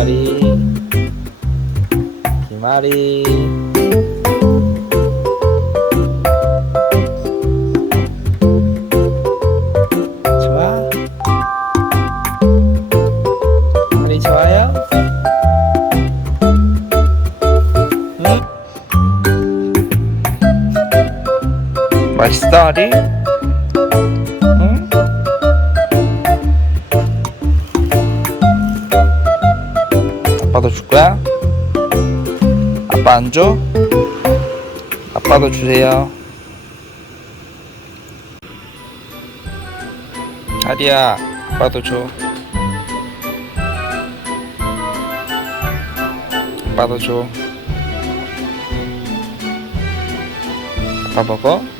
기마리 기마리 좋아 기마리 좋아요? 응? 맛있어 아리? 아빠도 줄 거야? 아빠 안 줘? 아빠도 주세요. 아리야, 아빠도 줘. 아빠도 줘. 아빠 먹어?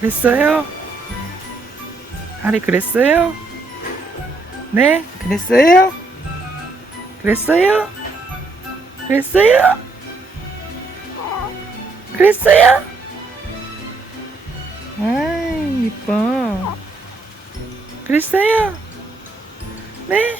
그랬어요? 하리 그랬어요? 네? 그랬어요? 그랬어요? 그랬어요? 그랬어요? 아이 이뻐 그랬어요? 네?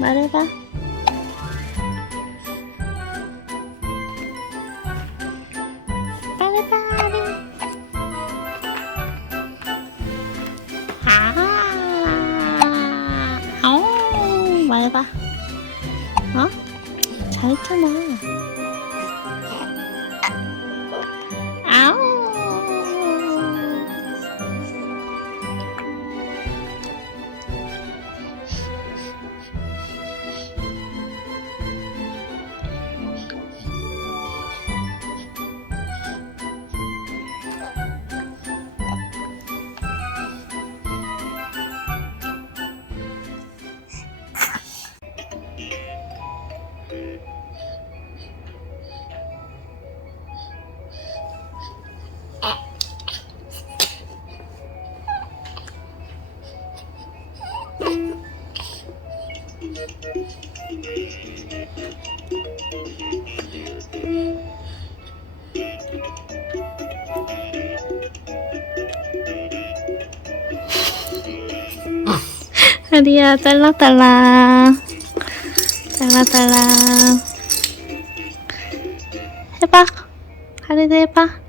말해봐. 말해봐. 어? 잘했잖아. 하리야 잘라달라. 잘라달라. 해봐. 하리도 해봐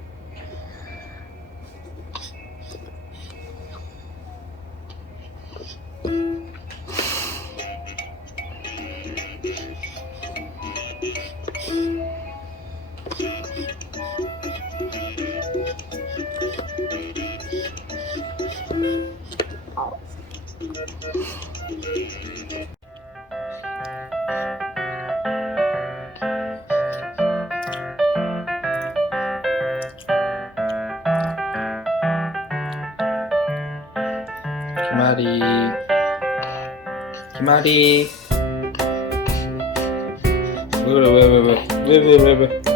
決まり決まりうわうわうわうわうわうわうわ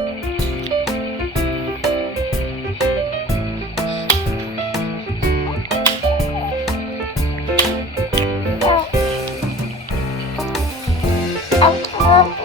Oh.